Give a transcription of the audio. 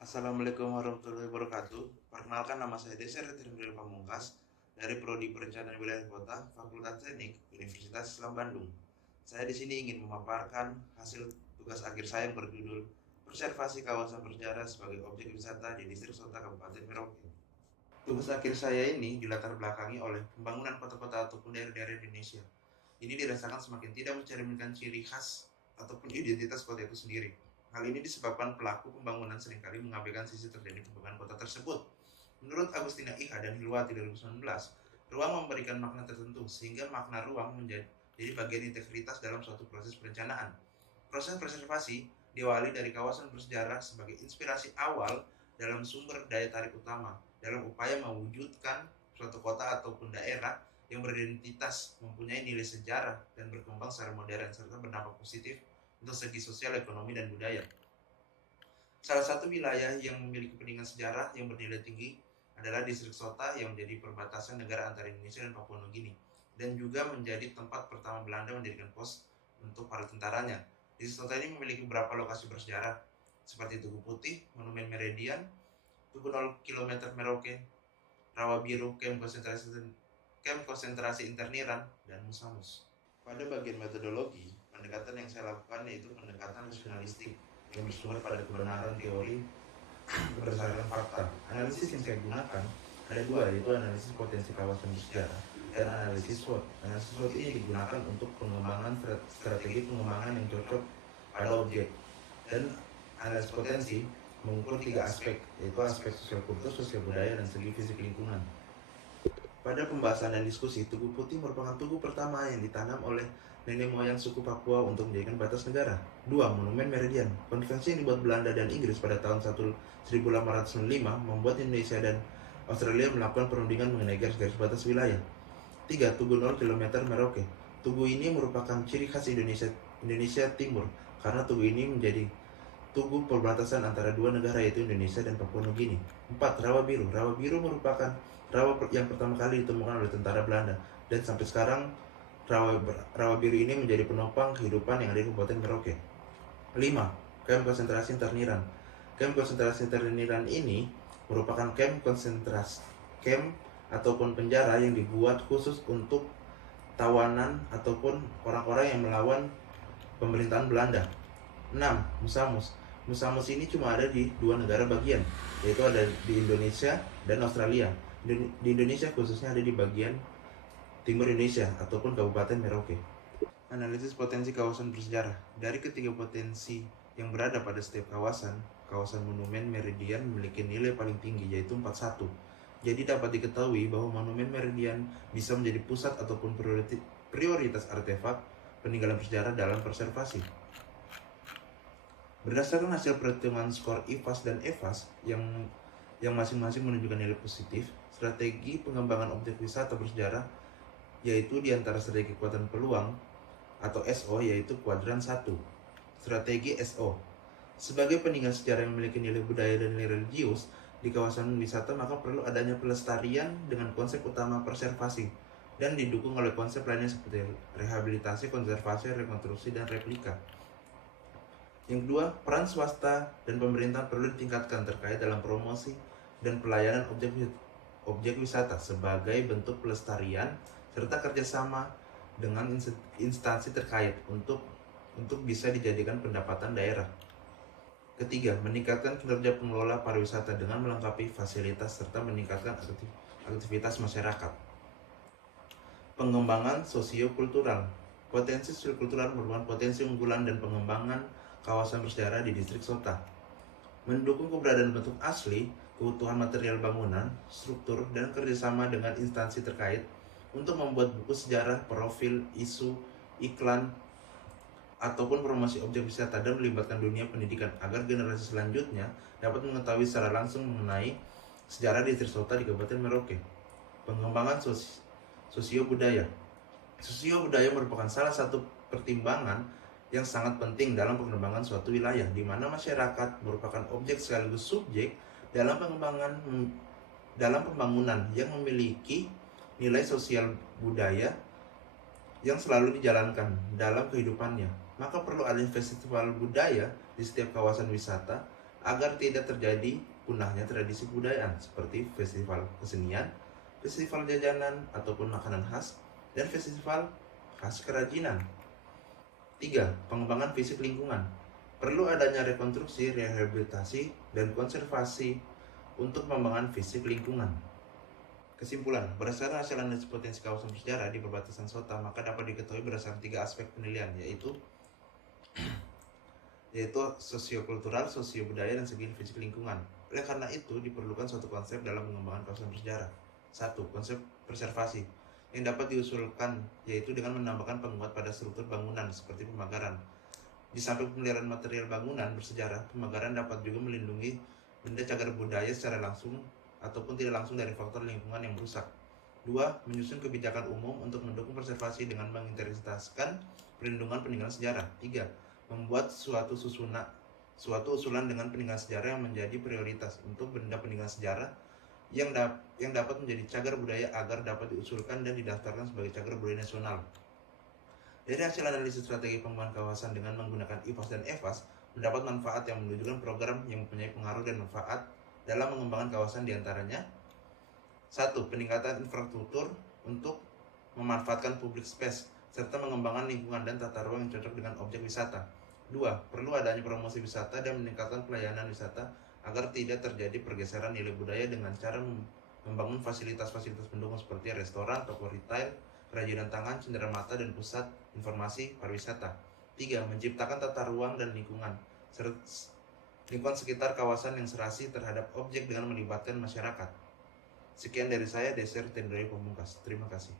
Assalamualaikum warahmatullahi wabarakatuh. Perkenalkan, nama saya Desa Retrendil Pamungkas dari Prodi Perencanaan Wilayah Kota, Fakultas Teknik, Universitas Islam Bandung. Saya di sini ingin memaparkan hasil tugas akhir saya yang berjudul Preservasi Kawasan Bersejarah sebagai Objek Wisata di Distrik Sota Kabupaten Merauke. Tugas akhir saya ini dilatar belakangi oleh pembangunan kota-kota ataupun daerah-daerah Indonesia. Ini dirasakan semakin tidak mencerminkan ciri khas ataupun identitas kota itu sendiri. Hal ini disebabkan pelaku pembangunan seringkali mengabaikan sisi terjadi pembangunan kota tersebut. Menurut Agustina Iha dan Hilwati 2019, ruang memberikan makna tertentu sehingga makna ruang menjadi bagian integritas dalam suatu proses perencanaan. Proses preservasi diawali dari kawasan bersejarah sebagai inspirasi awal dalam sumber daya tarik utama dalam upaya mewujudkan suatu kota ataupun daerah yang beridentitas, mempunyai nilai sejarah dan berkembang secara modern serta berdampak positif untuk segi sosial, ekonomi, dan budaya. Salah satu wilayah yang memiliki peninggalan sejarah yang bernilai tinggi adalah Distrik Sota yang menjadi perbatasan negara antara Indonesia dan Papua Nugini dan juga menjadi tempat pertama Belanda mendirikan pos untuk para tentaranya. Distrik Sota ini memiliki beberapa lokasi bersejarah seperti Tugu Putih, Monumen Meridian, Tugu 0 km Merauke, Rawa Biru, Camp konsentrasi Interniran, dan Musamus. Pada bagian metodologi, pendekatan yang saya lakukan yaitu pendekatan rasionalistik yang bersumber pada kebenaran teori berdasarkan fakta. Analisis yang saya gunakan ada dua, yaitu analisis potensi kawasan bersejarah dan analisis SWOT. Analisis SWOT ini digunakan untuk pengembangan strategi pengembangan yang cocok pada objek, dan analisis potensi mengukur tiga aspek, yaitu aspek sosial kultur, sosial budaya, dan segi fisik lingkungan. Pada pembahasan dan diskusi, Tugu Putih merupakan tugu pertama yang ditanam oleh nenek moyang suku Papua untuk menjadikan batas negara. 2. Monumen Meridian. Konvensi yang dibuat Belanda dan Inggris pada tahun 1895 membuat Indonesia dan Australia melakukan perundingan mengenai garis-garis batas wilayah. 3. Tugu 0 km Merauke. Tugu ini merupakan ciri khas Indonesia Timur karena tugu ini menjadi tugu perbatasan antara dua negara, yaitu Indonesia dan Papua Nugini. 4. Rawa Biru. Rawa Biru merupakan rawa yang pertama kali ditemukan oleh tentara Belanda, dan sampai sekarang Rawa Biru ini menjadi penopang kehidupan yang ada di Kabupaten Merauke. 5. Kamp konsentrasi Interniran. Kamp konsentrasi Interniran ini merupakan kamp ataupun penjara yang dibuat khusus untuk tawanan ataupun orang-orang yang melawan pemerintahan Belanda. 6. Musamus. Musamus ini cuma ada di dua negara bagian, yaitu ada di Indonesia dan Australia. Di Indonesia khususnya ada di bagian timur Indonesia ataupun Kabupaten Merauke. Analisis potensi kawasan bersejarah. Dari ketiga potensi yang berada pada setiap kawasan Monumen Meridian memiliki nilai paling tinggi, yaitu 41. Jadi dapat diketahui bahwa Monumen Meridian bisa menjadi pusat ataupun prioritas artefak peninggalan bersejarah dalam preservasi. Berdasarkan hasil perhitungan skor IFAS dan EFAS yang masing-masing menunjukkan nilai positif, strategi pengembangan objek wisata bersejarah yaitu di antara strategi kekuatan peluang atau SO, yaitu kuadran 1. Strategi SO. Sebagai peninggalan sejarah yang memiliki nilai budaya dan nilai religius di kawasan wisata, maka perlu adanya pelestarian dengan konsep utama preservasi dan didukung oleh konsep lainnya seperti rehabilitasi, konservasi, rekonstruksi, dan replika. Yang kedua, peran swasta dan pemerintah perlu ditingkatkan terkait dalam promosi dan pelayanan objek wisata sebagai bentuk pelestarian serta kerjasama dengan instansi terkait untuk bisa dijadikan pendapatan daerah. Ketiga, meningkatkan kinerja pengelola pariwisata dengan melengkapi fasilitas serta meningkatkan aktivitas masyarakat. Pengembangan sosiokultural. Potensi sosiokultural merupakan potensi unggulan dan pengembangan kawasan bersejarah di Distrik Sota. Mendukung keberadaan bentuk asli, keutuhan material bangunan, struktur, dan kerjasama dengan instansi terkait untuk membuat buku sejarah, profil, isu, iklan, ataupun promosi objek wisata dan melibatkan dunia pendidikan agar generasi selanjutnya dapat mengetahui secara langsung mengenai sejarah Distrik Sota di Kabupaten Merauke. Pengembangan sosio budaya. Sosio budaya merupakan salah satu pertimbangan yang sangat penting dalam pengembangan suatu wilayah, di mana masyarakat merupakan objek sekaligus subjek dalam pembangunan yang memiliki nilai sosial budaya yang selalu dijalankan dalam kehidupannya. Maka perlu adanya festival budaya di setiap kawasan wisata agar tidak terjadi punahnya tradisi kebudayaan seperti festival kesenian, festival jajanan ataupun makanan khas, dan festival khas kerajinan. 3. Pengembangan fisik lingkungan. Perlu adanya rekonstruksi, rehabilitasi, dan konservasi untuk pengembangan fisik lingkungan. Kesimpulan, berdasarkan hasil analisis potensi kawasan bersejarah di perbatasan Sota, maka dapat diketahui berdasarkan 3 aspek penilaian, yaitu sosiokultural, sosiobudaya, dan segi fisik lingkungan. Oleh karena itu, diperlukan suatu konsep dalam pengembangan kawasan bersejarah. 1. Konsep preservasi yang dapat diusulkan, yaitu dengan menambahkan penguat pada struktur bangunan seperti pemagaran. Di samping pemeliharaan material bangunan bersejarah, pemagaran dapat juga melindungi benda cagar budaya secara langsung ataupun tidak langsung dari faktor lingkungan yang merusak. 2. Menyusun kebijakan umum untuk mendukung preservasi dengan mengintegrasikan perlindungan peninggalan sejarah. 3. Membuat suatu usulan dengan peninggalan sejarah yang menjadi prioritas untuk benda peninggalan sejarah yang dapat menjadi cagar budaya agar dapat diusulkan dan didaftarkan sebagai cagar budaya nasional. Dari hasil analisis strategi pengembangan kawasan dengan menggunakan IPAS dan EVAS, mendapat manfaat yang menunjukkan program yang mempunyai pengaruh dan manfaat dalam mengembangkan kawasan, diantaranya 1. Peningkatan infrastruktur untuk memanfaatkan public space serta mengembangkan lingkungan dan tata ruang yang cocok dengan objek wisata. 2. Perlu adanya promosi wisata dan meningkatkan pelayanan wisata agar tidak terjadi pergeseran nilai budaya dengan cara membangun fasilitas-fasilitas pendukung seperti restoran, toko retail, kerajinan tangan, cenderamata, dan pusat informasi pariwisata. 3. Menciptakan tata ruang dan lingkungan sekitar kawasan yang serasi terhadap objek dengan melibatkan masyarakat. Sekian dari saya, Deser Tendrai Pamungkas. Terima kasih.